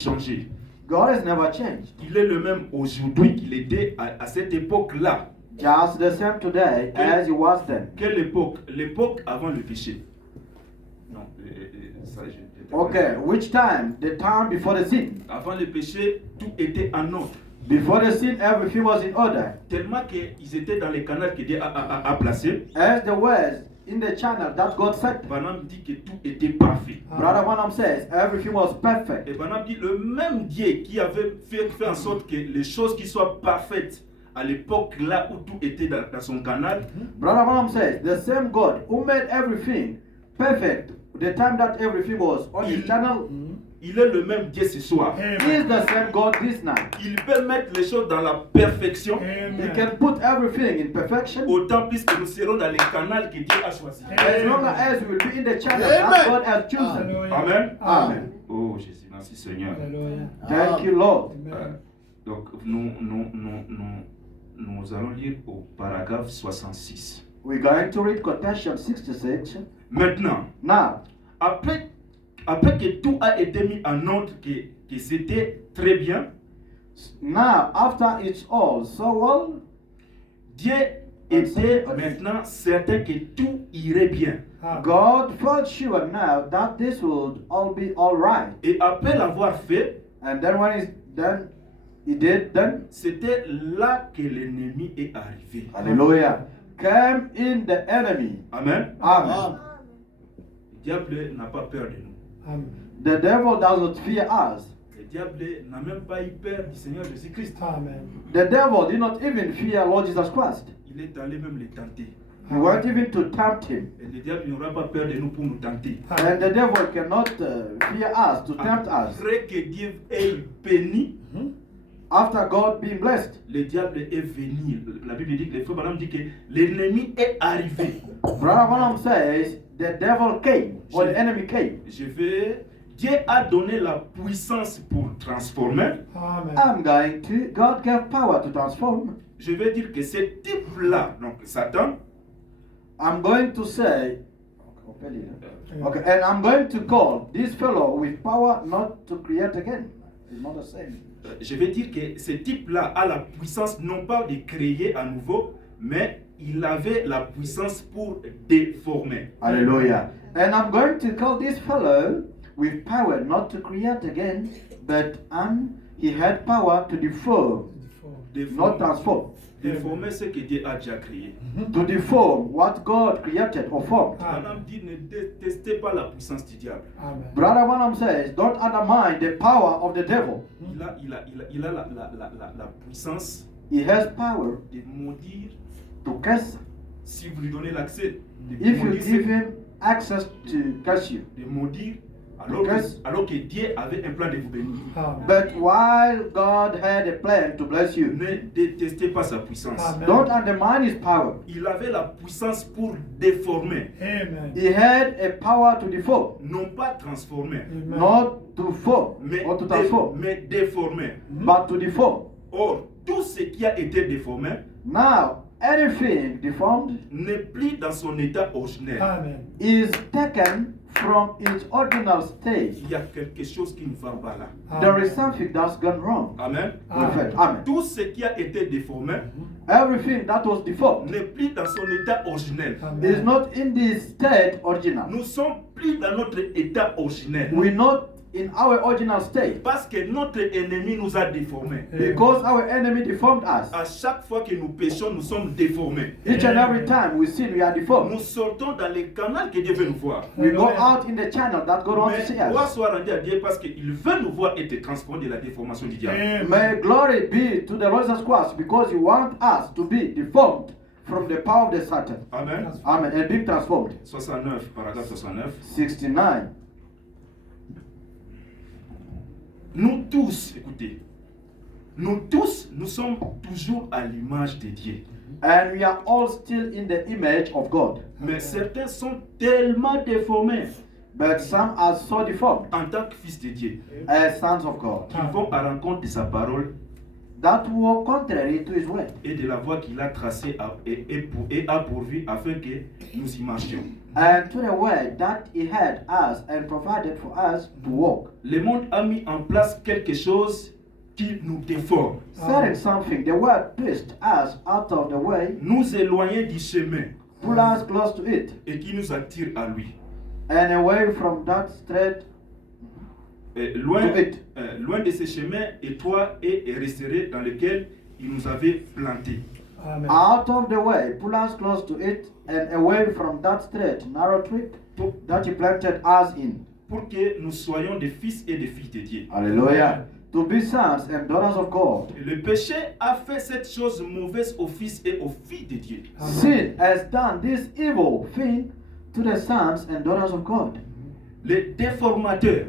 changé. God has never changed. Il est le même aujourd'hui qu'il était à cette époque-là. Just the same today as he was then. Quelle époque? L'époque avant le péché. Non, ça Okay, which time? The time before the sin. Avant le péché, tout était en ordre. Before the sin, everything was in order. Tellement qu'ils étaient dans les canaux que Dieu a placés. As the words in the channel that God set. Branham dit que tout était parfait. Brother Branham says everything was perfect. Et Branham dit le même Dieu qui avait fait en sorte que les choses qui soient parfaites à l'époque là où tout était dans son canal. Brother Branham says the same God who made everything perfect, the time that everything was on his channel. Il est le même Dieu ce soir. He is the same God this night. Il peut mettre les choses dans la perfection. He can put everything in perfection. Autant plus que nous serons dans les canaux que Dieu a choisi. As long as we will be in the channel that God has chosen. Amen. Amen. Oh Jésus, merci Seigneur. Thank you, Lord. Donc nous allons lire au paragraphe 66. We're going to read quotation 66. Maintenant, Now, après que tout a été mis en ordre, que c'était très bien, now after it's all so well, Dieu était maintenant certain que tout irait bien. God felt sure now that this would all be all right. Et après l'avoir fait, And then when he's done, he did then. c'était là que l'ennemi est arrivé. Hallelujah. Came in the enemy. Amen. Amen. Le diable n'a pas peur de nous. The devil does not fear us. Le diable n'a même pas eu peur du Seigneur Jésus-Christ. The devil did not even fear Lord Jesus Christ. Il est allé même les tenter. He went even to tempt him. Et le diable n'aura pas peur de nous pour nous tenter. And the devil cannot fear us, to tempt us. Après que Dieu ait béni, After God being blessed, le diable est venu. La Bible dit que le frère Branham dit que l'ennemi est arrivé. Brother Branham says the devil came, or the enemy came. Dieu a donné la puissance pour transformer. I'm going to, God gave power to transform. Je vais dire que ce type-là, donc Satan, I'm going to say, okay, and I'm going to call this fellow with power not to create again. It's not the same. Je vais dire que ce type-là a la puissance non pas de créer à nouveau, mais il avait la puissance pour déformer. Hallelujah. And I'm going to call this fellow with power not to create again, but he had power to deform, not transform. Déformer ce que Dieu a déjà créé. To deform what God created or formed. Branham dit ne détestez pas la puissance du diable. Brother Branham says, don't undermine the power of the devil. Il a la puissance He has power de maudire to curse si vous lui donnez l'accès. if you give him access to curse you. De maudire alors que Dieu avait un plan de vous bénir. But while God had a plan to bless you, Ne détestez pas sa puissance. don't undermine his power. Il avait la puissance pour déformer, He had a power to deform, non pas transformer, not to form or to transform, mais déformer. but to deform. Or, tout ce qui a été déformé Now, anything deformed n'est plus dans son état originel. is taken from its original state. Il y a quelque chose qui ne va pas là. There is something that's gone wrong. Amen. Perfect. Amen. Tout ce qui a été déformé Everything that was deformed n'est plus dans son état originel. is not in this state original. Nous sommes plus dans notre état originel. We're not in our original state Parce que notre ennemi nous a déformés. because our enemy deformed us. À chaque fois que nous péchons, nous sommes déformés. Each and every time we sin, we are deformed. Nous sortons dans les canaux que Dieu veut nous voir. We go out in the channel that God wants to see Mais gloire us. soit rendue à Dieu parce qu'il veut nous voir être transformés de la déformation du diable. May glory be to the Lord Jesus Christ because He wants us to be deformed from the power of the Satan. Amen. Amen. And being transformed. 69, paragraphe 69. 69. Nous tous, écoutez, nous tous, nous sommes toujours à l'image de Dieu. And we are all still in the image of God. Mais certains sont tellement déformés But some are so deformed en tant que fils de Dieu as sons of God. qu'ils vont à rencontre de sa parole that walk contrary to his way, et de la voie qu'il a tracée et a pourvu afin que nous y marchions. and to the way that he had us and provided for us to walk. Le monde a mis en place quelque chose qui nous déforme, Setting something, the word twist us out of the way, nous éloigner du chemin pull us close to it, et qui nous attire à lui. and away from that straight Loin, to it. loin de ce chemin étroit et resserré dans lequel il nous avait plantés. Amen. Out of the way, pull us close to it, and away from that straight, narrow trip that he planted us in. Pour que nous soyons des fils et des filles de Dieu. Hallelujah. To be sons and daughters of God. Et le péché a fait cette chose mauvaise aux fils et aux filles de Dieu. Sin has done this evil thing to the sons and daughters of God. Les déformateurs,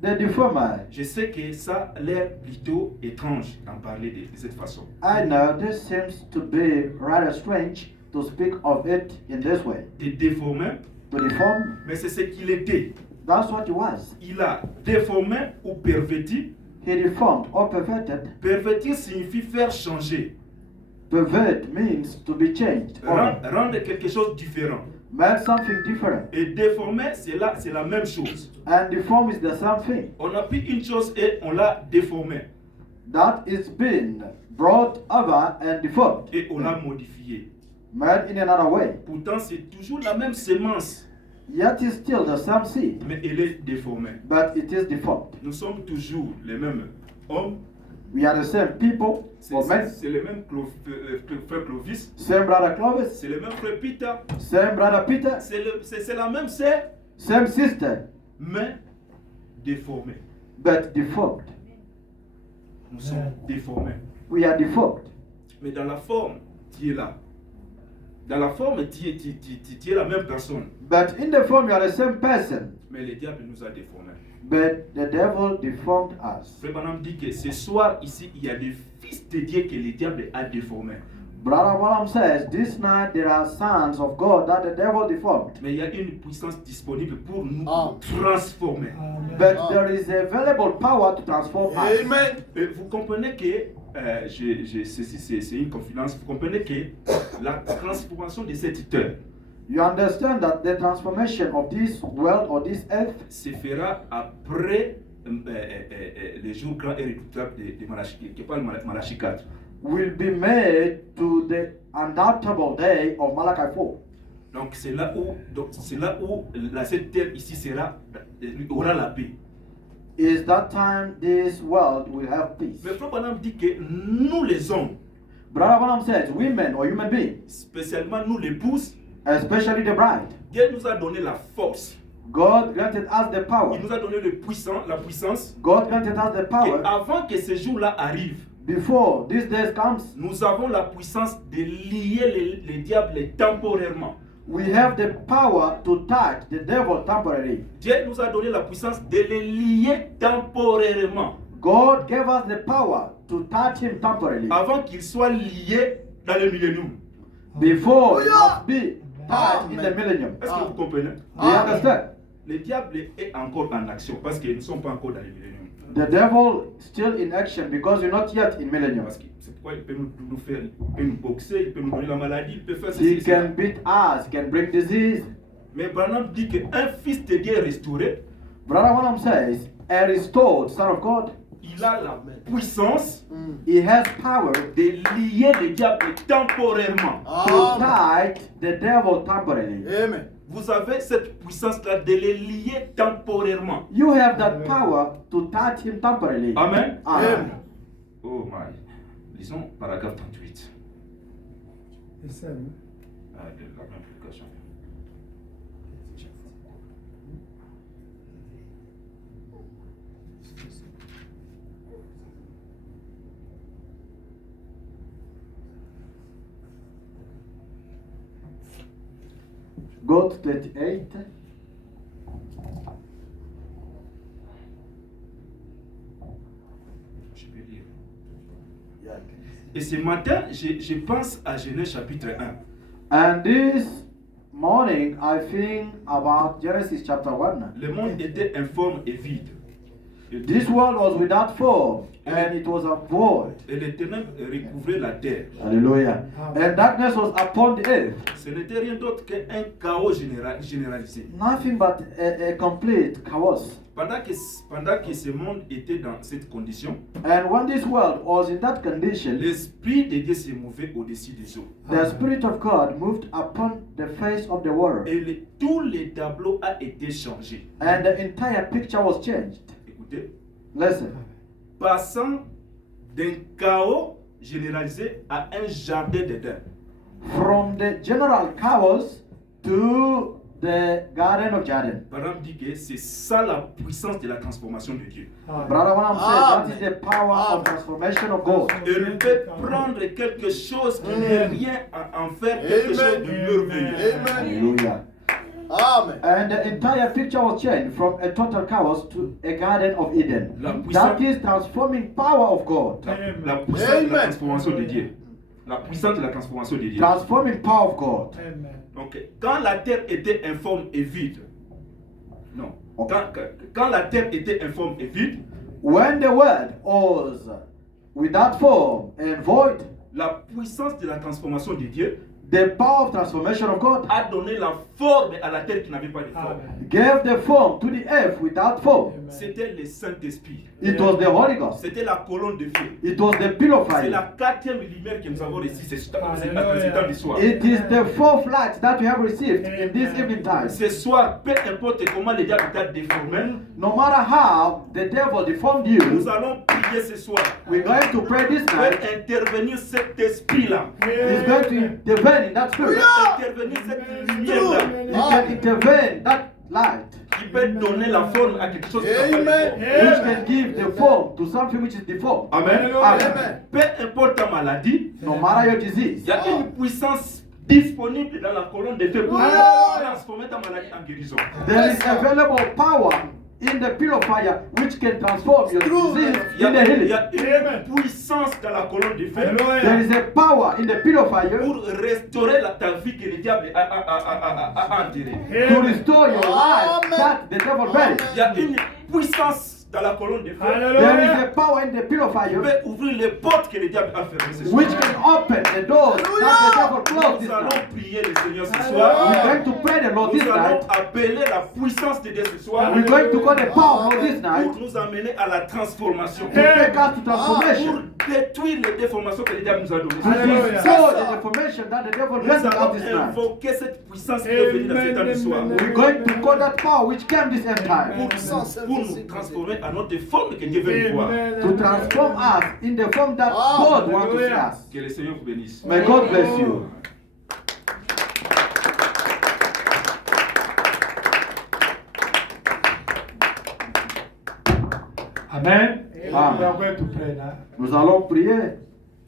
The deformer. je sais que ça a l'air plutôt étrange d'en parler de cette façon. I know this seems to be rather strange to speak of it in this way. Des déformés, To deform, mais c'est ce qu'il était. that's what he was. Il a déformé ou perverti. He deformed or perverted. Pervertir signifie faire changer, Pervert means to be changed or rendre quelque chose différent. make something different. Et déformer, c'est la même chose. And deform is the same thing. On a pris une chose et on l'a déformée. That is been brought over and deformed. Et on l'a modifiée. Made in another way. Pourtant, c'est toujours la même sémence, Yet it's still the same seed, mais elle est déformée. but it is deformed. Nous sommes toujours les mêmes hommes. We are the same people, or men, C'est le même frère Clovis. same brother Clovis, C'est le même frère Peter. same brother Peter, C'est la même sœur, same sister, mais déformée. but deformed. Nous sommes déformés. We are deformed. Mais dans la forme, tu es là. Dans la forme, tu es la même personne. But in the form, you are the same person, Mais le diable nous a déformés. but the devil deformed us. Frère Branham dit que ce soir, ici, il y a des fils de Dieu que le diable a déformés. Brother Branham says, this night there are sons of God that the devil deformed. Mais il y a une puissance disponible pour nous Ah. transformer. Amen. But there is available power to transform us. Amen. Et vous comprenez que, c'est une confidence, vous comprenez que la transformation de cette terre You understand that the transformation of this world or this earth se fera après le jour grand et redoutable de Malachi, qui parle Malachi 4. will be made to the undoubtable day of Malachi 4. Donc c'est là où cette terre ici aura la paix. Is that time this world will have peace. Mais Frère Branham dit que nous les hommes, Brother Branham says, women or human beings, spécialement nous l'épouses, especially the bride, Dieu nous a donné la force. God granted us the power. Il nous a donné la puissance. God granted us the Et power. avant que ce jour-là arrive, Before this day comes, nous avons la puissance de lier le diable temporairement. we have the power to touch the devil temporarily. Dieu nous a donné la puissance de le lier temporairement. God gave us the power to touch him temporarily. Avant qu'il soit lié dans le millénium. Before he Hallelujah. must be touched in the millennium. Est-ce que vous comprenez? Do you understand? Le diable est encore en action parce que nous ne sommes pas encore dans le millénium. The devil still in action because we're not yet in millennium. Parce que c'est pourquoi il peut nous faire, il peut nous boxer, il peut nous donner la maladie, il peut faire He ceci, cela. can beat us, he can bring disease. Mais Branham dit qu'un fils de Dieu restauré, Brother Branham says, a restored son of God, il a la puissance he has power de lier le diable temporairement. to touch the devil temporarily. Amen. Vous avez cette puissance-là de le lier temporairement. You have that power to touch him temporarily. Amen. Amen. Oh my. Lisons paragraphe 38 Et ça, oui. de la même publication. Go to 38. Je peux lire. Et ce matin, je pense à Genèse chapitre 1. And this morning, I think about Genesis chapter 1. Le monde était informe et vide. This world was without form and it was a void. Et les ténèbres recouvraient la terre. Hallelujah. And darkness was upon the earth. Ce n'était rien d'autre qu'un chaos généralisé. Nothing but a complete chaos. Pendant que ce monde était dans cette condition, And when this world was in that condition, l'Esprit de Dieu s'est mouvé au-dessus des eaux. the Spirit of God moved upon the face of the water. Et tout le tableau a été changé. And the entire picture was changed. Écoutez, Listen. passant d'un chaos généralisé à un jardin d'Éden. From the general chaos to the Garden of Jordan. Branham dit que c'est ça la puissance de la transformation de Dieu. Brother Branham said that is the power of transformation of God. Il peut prendre quelque chose qui n'est rien à en faire quelque chose de merveilleux. Hallelujah. Amen. And the entire picture was changed from a total chaos to a Garden of Eden. La puissance, That is transforming power of God. la puissance de la transformation de Dieu. La puissance de la transformation de Dieu. Transforming power of God. Donc, quand la terre était informe et vide, non, quand la terre était informe et vide, When the world was without form and void, la puissance de la transformation de Dieu the power of transformation of God a donné la forme à la terre qui n'avait pas de forme. gave the form to the earth without form. C'était le Saint-Esprit. It was the Holy Ghost. C'était la colonne de feu. It was the pillar of C'est fire. la 4e lumière que nous avons reçue ce temps du soir. It is the fourth light that we have received in this evening time. Ce soir, peu importe comment le diable t'a déformé, No matter how the devil deformed you, nous allons prier ce soir. we're going to pray this Pour night. intervenir cet esprit-là. He's going to intervene in that spirit. Intervenir cette lumière-là. He can intervene that light, Qui peut donner la forme à quelque chose qui n'a pas de Amen. forme. which can give the form to something which is deformed. Amen. Amen. Peu importe ta maladie, No matter your disease, il y a une puissance disponible dans la colonne de feu pour transformer ta maladie en guérison. there is available power in the pillar of fire which can transform your disease Il y in the a, il y healing. a une puissance dans la colonne de feu There is a power in the pillar of fire pour restaurer ta vie que le diable a enterrée. to restore your life that the devil buried. Il y a une puissance dans la colonne de feu There is a power in the pillar of qui fire peut ouvrir les portes que le diable a fermées ce soir. which can open the doors that the devil closed this Nous allons night. prier le Seigneur ce We're soir. going to pray the Lord this Nous allons night. appeler la puissance de Dieu ce soir We're going to call the power of this night pour nous amener à la transformation. to take us to Pour transformation. détruire les déformations que le diable nous a données. To destroy the deformation that the devil Nous rendered allons us this night. invoquer cette puissance qui est venue dans ce temps du soir We're going to call that power which came this end time pour nous transformer à notre forme que Dieu veut nous voir. to transform us in the form that God wants to see us. Que le Seigneur vous bénisse. May God bless you. Amen. Amen. We are going to pray now. Nous allons prier.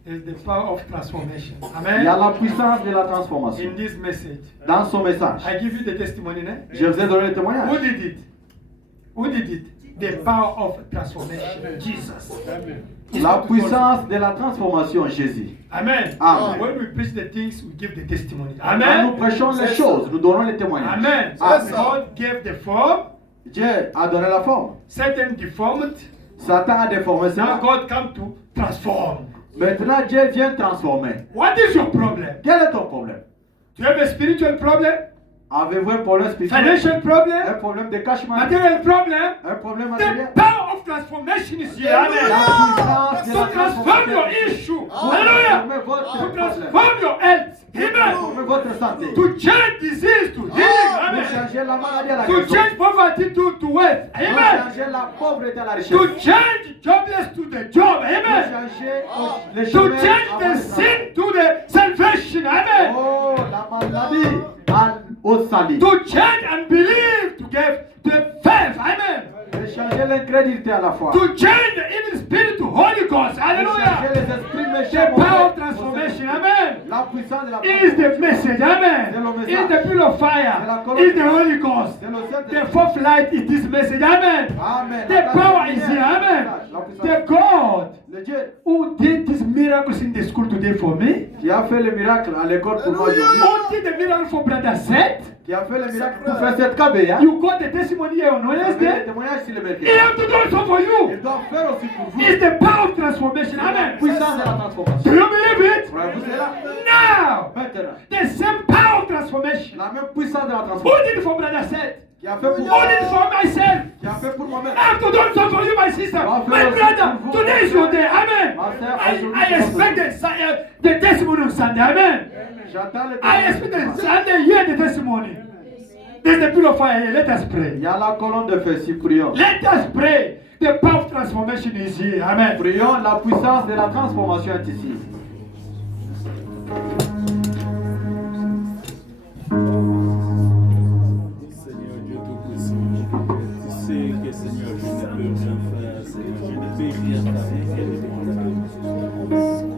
It's the power of transformation. Il y a Amen. la puissance de la transformation. In this message, Dans son message, I give you the testimony now. je vous ai donné le Who témoignage. did it? Who did it? The power of transformation. Jesus. It's La what we call puissance de la transformation, Jésus. it. Amen. Amen. When we preach the things, we give the testimony. Quand nous Amen. prêchons les choses, nous donnons les témoignages. Amen. Amen. God gave the form. Dieu a donné la forme. Satan deformed. Satan a déformé Now ça. God come to transform. Maintenant, Dieu vient transformer. What is your problem? Quel est ton problème? Do you have a spiritual problem? Avez-vous un problème spirituel? Financial Un problem? problème de cachement? Material problem? Un problème The matériel? power of transformation is here. La Amen. puissance de To la transform your transformation. issue. Pour Hallelujah. transformer votre To problème. transform your health. Amen. Transformer votre santé. To change disease to healing. Pour Amen. changer la maladie à la To guérison. change poverty to wealth. Pour Amen. changer la pauvreté à la richesse. To change jobless to the job. Pour Amen. changer les To chemins change avant the le sin travail. to the salvation. Amen. Oh, la maladie au salut. To change unbelief to give faith. Amen. De changer l'incrédulité à la foi. To change the evil spirit to Holy Ghost. De changer Hallelujah. les esprits The méchants. power of au- transformation. Amen. La puissance de la Is the message. Amen. C'est le message. Is the pillar of fire. C'est la colonne. Is the Holy Ghost. C'est le ciel de- The fourth light is this message. Amen. Amen. The power is here. Amen. La puissance. The God Le Dieu who did these miracles in the school today for me, qui a fait le miracle à l'école pour moi aujourd'hui, who did the miracle for Brother Seth, qui a fait le miracle pour faire cette KBA, you got the testimony here on il y a Wednesday. des témoignages sur le He mercredi. have to do it for you. Il doit faire aussi pour vous. It's the power of transformation. Amen. Puissance de la Do transformation. you believe it? Ouais, vous êtes là. Now, Maintenant, the same power of transformation. la même puissance de la Who transformation did it for Brother Seth? qui a fait pour Who moi, did it for myself? qui a fait pour moi-même. I have to do it for you, my sister. My brother, today is your day. Amen. I expect the testimony on Sunday. Amen. J'attends le I expect the Sunday, hear the testimony. There's the pillar of fire here. Let us Il pray. y a la colonne de feu, si prions. Let us pray. The power of transformation is here. Amen. Prions, la puissance de la transformation est ici. Seigneur Dieu Tout-Puissant, tu sais que Seigneur, je ne peux rien faire, Seigneur, je ne peux rien faire.